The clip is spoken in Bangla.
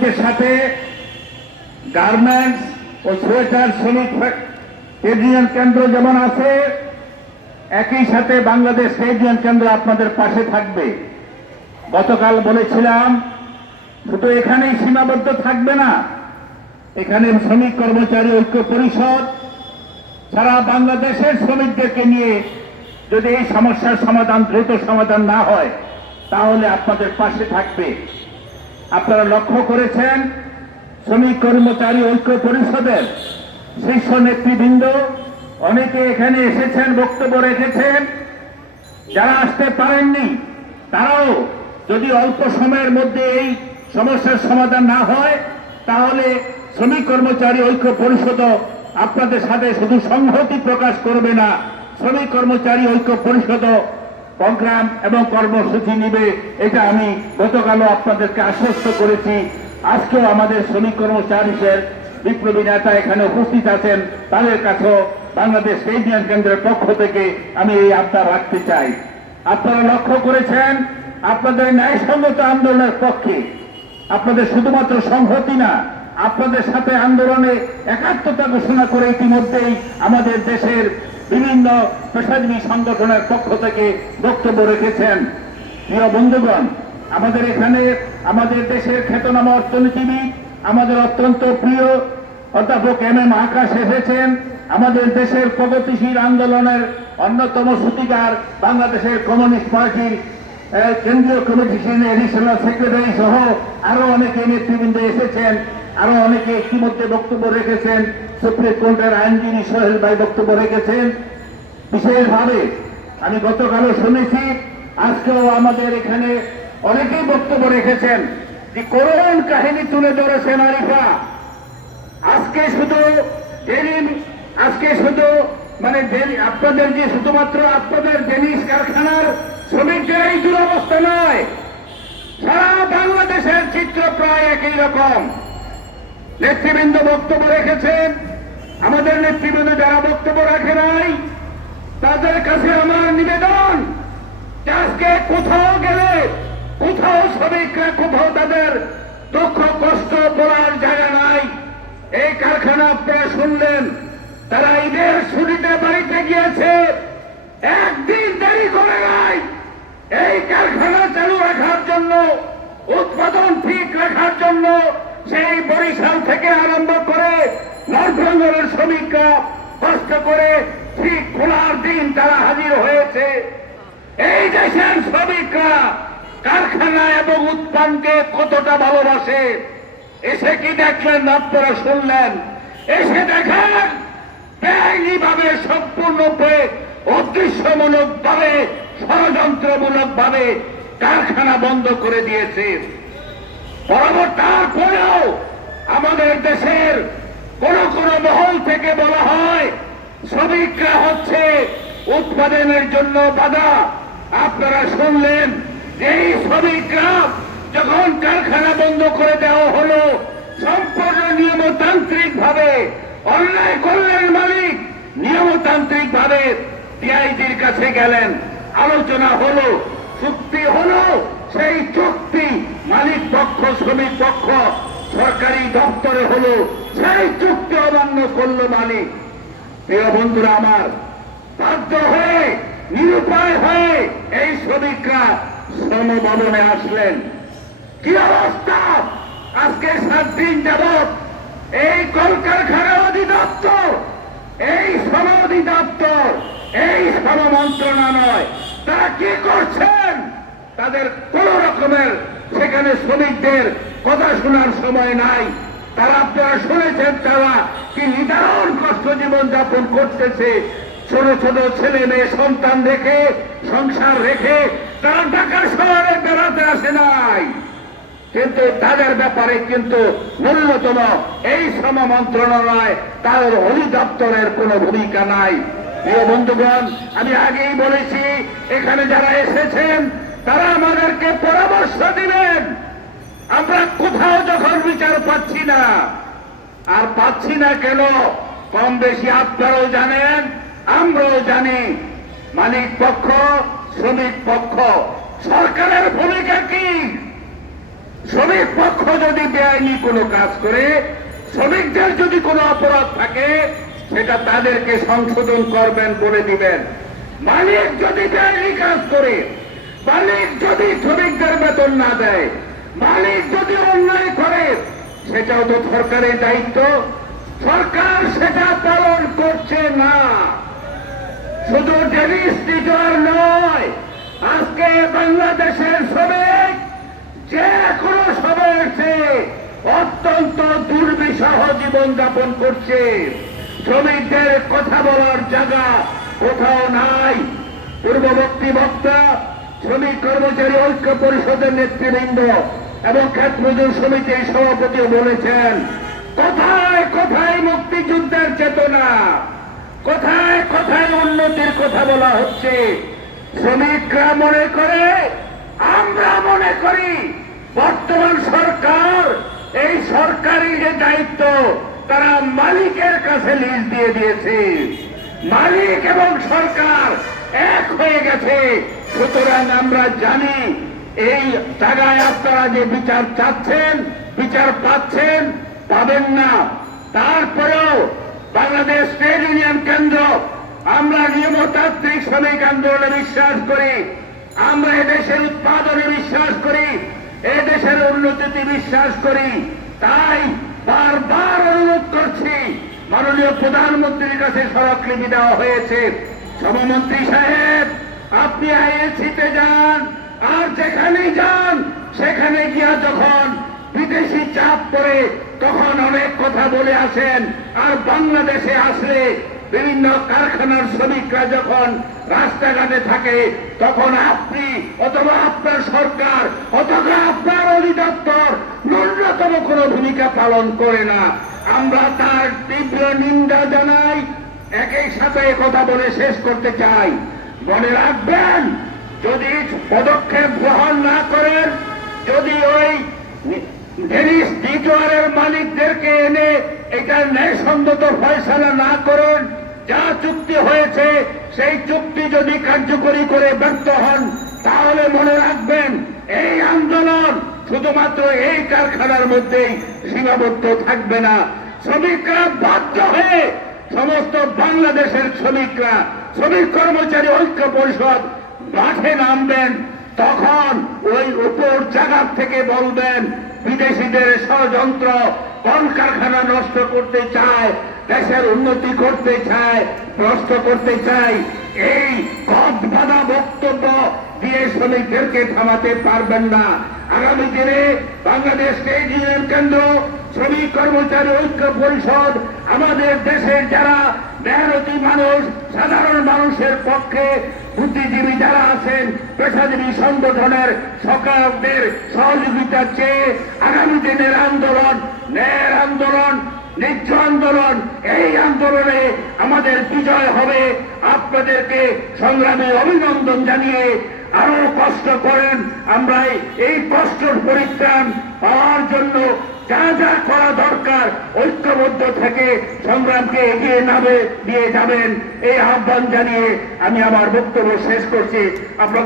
শ্রমিকদের সাথে গার্মেন্টস ও সোয়েটার শ্রমিক ট্রেড ইউনিয়ন কেন্দ্র যেমন আছে, একই সাথে বাংলাদেশ ট্রেড ইউনিয়ন কেন্দ্র আপনাদের পাশে থাকবে। গতকাল বলেছিলাম শুধু এখানেই সীমাবদ্ধ থাকবে না, এখানে শ্রমিক কর্মচারী ঐক্য পরিষদ সারা বাংলাদেশের শ্রমিকদেরকে নিয়ে যদি এই সমস্যার সমাধান দ্রুত সমাধান না হয় তাহলে আপনাদের পাশে থাকবে। আপনারা লক্ষ্য করেছেন শ্রমিক কর্মচারী ঐক্য পরিষদের শীর্ষ নেতৃবৃন্দ অনেকে এখানে এসেছেন, বক্তব্য রেখেছেন। যারা আসতে পারেননি তারাও যদি অল্প সময়ের মধ্যে এই সমস্যার সমাধান না হয় তাহলে শ্রমিক কর্মচারী ঐক্য পরিষদও আপনাদের সাথে শুধু সংহতি প্রকাশ করবে না, শ্রমিক কর্মচারী ঐক্য পরিষদও প্রোগ্রাম এবং কর্মসূচি নিবে। এটা আমি গতকালও আপনাদেরকে আশ্বস্ত করেছি। আজকেও আমাদের শ্রমিক কর্মচারীদের বিপ্লবী নেতা এখানে উপস্থিত আছেন, তাদের কাছেও বাংলাদেশ ট্রেড ইউনিয়ন কেন্দ্রের পক্ষ থেকে আমি এই আবদার রাখতে চাই। আপনারা লক্ষ্য করেছেন আপনাদের ন্যায়সঙ্গত আন্দোলনের পক্ষে আপনাদের শুধুমাত্র সংহতি না, আপনাদের সাথে আন্দোলনে একাত্মতা ঘোষণা করে ইতিমধ্যেই আমাদের দেশের বিভিন্ন পেশাজীবী সংগঠনের পক্ষ থেকে বক্তব্য রেখেছেন। প্রিয় বন্ধুগণ, আমাদের এখানে আমাদের দেশের খ্যাতনামা অর্থনীতিবিদ, আমাদের অত্যন্ত প্রিয় অধ্যাপক এম আকাশ এসেছেন। আমাদের দেশের প্রগতিশীল আন্দোলনের অন্যতম সূতিকার বাংলাদেশের কমিউনিস্ট পার্টির কেন্দ্রীয় কমিটির এডিশনাল সেক্রেটারি সহ আরো অনেকে নেতৃবৃন্দ এসেছেন। আরো অনেকে ইতিমধ্যে বক্তব্য রেখেছেন। সুপ্রিম কোর্টের আইনজীবী সোহেল ভাই বক্তব্য রেখেছেন। বিশেষভাবে আমি গতকালও শুনেছি, আজকেও আমাদের এখানে অনেকেই বক্তব্য রেখেছেন যে করুণ কাহিনী তুলে ধরেছেন আরিফা। আজকে শুধু আপনাদের যে শুধুমাত্র আপনাদের ডেনিস কারখানার শ্রমিকদের এই দুরবস্থা নয়, সারা বাংলাদেশের চিত্র প্রায় একই রকম। নেতৃবৃন্দ বক্তব্য রেখেছেন, আমাদের নেতৃবৃন্দ যারা বক্তব্য রাখে নাই তাদের কাছে আমার নিবেদন, আজকে কোথাও গেলে কোথাও শ্রমিকরা কোথাও তাদের দুঃখ কষ্ট বলার জায়গা নাই। এই কারখানা আপনারা শুনলেন, তারা ঈদের ছুটিতে বাড়িতে গিয়েছে, একদিন দেরি করে নাই। এই কারখানা চালু রাখার জন্য, উৎপাদন ঠিক রাখার জন্য সেই বরিশাল থেকে আরম্ভ করে নরসিংদীর শ্রমিকরা কষ্ট করে ঠিক খোলার দিন তারা হাজির হয়েছে। এই দেশের শ্রমিকরা কারখানা এবং উৎপাদনকে কতটা ভালোবাসে এসে কি দেখলেন আপনারা, শুনলেন। এসে দেখেন বেআইনি ভাবে সম্পূর্ণরূপে উদ্দেশ্যমূলক ভাবে ষড়যন্ত্রমূলক ভাবে কারখানা বন্ধ করে দিয়েছে। তারপরেও আমাদের দেশের কোন কোন মহল থেকে বলা হয় শ্রমিকরা হচ্ছে উৎপাদনের জন্য বাধা। আপনারা শুনলেন এই শ্রমিকরা যখন কারখানা বন্ধ করে দেওয়া হলো, সম্পূর্ণ নিয়মতান্ত্রিক ভাবে অন্যায় করলেন মালিক, নিয়মতান্ত্রিক ভাবে টিআইজির কাছে গেলেন, আলোচনা হলো, চুক্তি হলো। সেই চুক্তি মালিক পক্ষ শ্রমিক পক্ষ সরকারি দপ্তরে হলো, সেই চুক্তি অমান্য করলো মালিক। প্রিয় বন্ধুরা আমার, বাধ্য হয়ে নিরুপায় হয়ে এই শ্রমিকরা শ্রমভবনে আসলেন। কি অবস্থা! আজকে 7 দিন যাবৎ এই কলকারখানা অধিদপ্তর, এই শ্রম অধিদপ্তর, এই শ্রম মন্ত্রণালয় তারা কি করছেন? তাদের কোন রকমের সেখানে শ্রমিকদের কথা শোনার সময় নাই। তারা আপনারা শুনেছেন তারা কি নিদারুণ কষ্ট জীবন যাপন করতেছে। ছোট ছোট ছেলে মেয়ে সন্তান রেখে, সংসার রেখে তারা ঢাকা শহরে বেড়াতে আসে নাই, কিন্তু তাদের ব্যাপারে কিন্তু ন্যূনতম এই শ্রম মন্ত্রণালয় তাদের অধিদপ্তরের কোনো ভূমিকা নাই। প্রিয় বন্ধুগণ, আমি আগেই বলেছি এখানে যারা এসেছেন তারা আমাদেরকে পরামর্শ দিবেন। আমরা কোথাও যখন বিচার পাচ্ছি না, আর পাচ্ছি না কেন কম বেশি আপনারাও জানেন, আমরাও জানি। মালিক পক্ষ, শ্রমিক পক্ষ, সরকারের ভূমিকা কি? শ্রমিক পক্ষ যদি বেআইনি কোনো কাজ করে, শ্রমিকদের যদি কোনো অপরাধ থাকে, সেটা তাদেরকে সংশোধন করবেন, বলে দিবেন। মালিক যদি বেআইনি কাজ করে, মালিক যদি শ্রমিকদের বেতন না দেয়, মালিক যদি অন্যায় করে, সেটাও তো সরকারের দায়িত্ব। সরকার সেটা পালন করছে না। শুধু ডেনিস টিচার নয়, আজকে বাংলাদেশের শ্রমিক যে কোনো সময়ের চেয়ে অত্যন্ত দুর্বিষহ জীবনযাপন করছে। শ্রমিকদের কথা বলার জায়গা কোথাও নাই। পূর্ববর্তী বক্তা শ্রমিক কর্মচারী ঐক্য পরিষদের নেতৃবৃন্দ এবং ক্ষেত মজুর সমিতির সভাপতিও বলেছেন, কোথায় কোথায় মুক্তিযুদ্ধের চেতনা, কোথায় কোথায় উন্নতির কথা বলা হচ্ছে। শ্রমিকরা মনে করে, আমরা মনে করি, বর্তমান সরকার, এই সরকারি যে দায়িত্ব, তারা মালিকের কাছে লিজ দিয়ে দিয়েছে। মালিক এবং সরকার এক হয়ে গেছে। সুতরাং আমরা জানি এই জায়গায় আপনারা যে বিচার চাচ্ছেন, বিচার পাচ্ছেন, পাবেন না। তারপরেও বাংলাদেশ ট্রেড ইউনিয়ন কেন্দ্র, আমরা নিয়মতান্ত্রিক শ্রমিক আন্দোলনে বিশ্বাস করি, আমরা এদেশের উৎপাদনে বিশ্বাস করি, এদেশের উন্নতিতে বিশ্বাস করি। তাই বারবার অনুরোধ করছি, মাননীয় প্রধানমন্ত্রীর কাছে স্মারকলিপি দেওয়া হয়েছে। শ্রমমন্ত্রী সাহেব, আপনি আইএলসিতে যান, আর যেখানেই যান, সেখানে গিয়া যখন বিদেশি চাপ পড়ে তখন অনেক কথা বলে আসেন, আর বাংলাদেশে আসলে বিভিন্ন কারখানার শ্রমিকরা যখন রাস্তাঘাটে থাকে, তখন আপনি অথবা আপনার সরকার অথবা আপনার অধিদপ্তর ন্যূনতম কোনো ভূমিকা পালন করে না। আমরা তার তীব্র নিন্দা জানাই। একই সাথে কথা বলে শেষ করতে চাই, মনে রাখবেন, যদি পদক্ষেপ গ্রহণ না করেন, যদি ওই ডেনিস টিচারের মালিকদেরকে এনে এটা ন্যায়সঙ্গত ফয়সালা না করেন, যা চুক্তি হয়েছে সেই চুক্তি যদি কার্যকরী করে ব্যর্থ হন, তাহলে মনে রাখবেন এই আন্দোলন শুধুমাত্র এই কারখানার মধ্যেই সীমাবদ্ধ থাকবে না। শ্রমিকরা বাধ্য হয়ে, সমস্ত বাংলাদেশের শ্রমিকরা, শ্রমিক কর্মচারী ঐক্য পরিষদ মাঠে নামবেন। তখন ওই উপর জায়গা থেকে বলবেন, বিদেশিদের ষড়যন্ত্র, কলকারখানা নষ্ট করতে চায়, দেশের উন্নতি করতে চায়, নষ্ট করতে চায়। এই গদবাঁধা বক্তব্য দিয়ে শ্রমিকদেরকে থামাতে পারবেন না। আগামী দিনে বাংলাদেশ ট্রেড ইউনিয়ন কেন্দ্র, শ্রমিক কর্মচারী ঐক্য পরিষদ, আমাদের দেশের যারা মেহনতি মানুষ, সাধারণ মানুষের পক্ষে বুদ্ধিজীবী যারা আছেন, পেশাজীবী সংগঠনের সকলের সহযোগিতা চেয়ে আগামী দিনের আন্দোলন, ন্যায়ের আন্দোলন, ন্যায্য আন্দোলন, এই আন্দোলনে আমাদের বিজয় হবে। আপনাদেরকে সংগ্রামে অভিনন্দন জানিয়ে আরো কষ্ট করেন, আমরা এই কষ্টের পরিত্রাণ পাওয়ার জন্য যা যা করা দরকার ঐক্যবদ্ধ থেকে সংগ্রামকে এগিয়ে নামে দিয়ে যাবেন, এই আহ্বান জানিয়ে আমি আমার বক্তব্য শেষ করছি। আপনাদের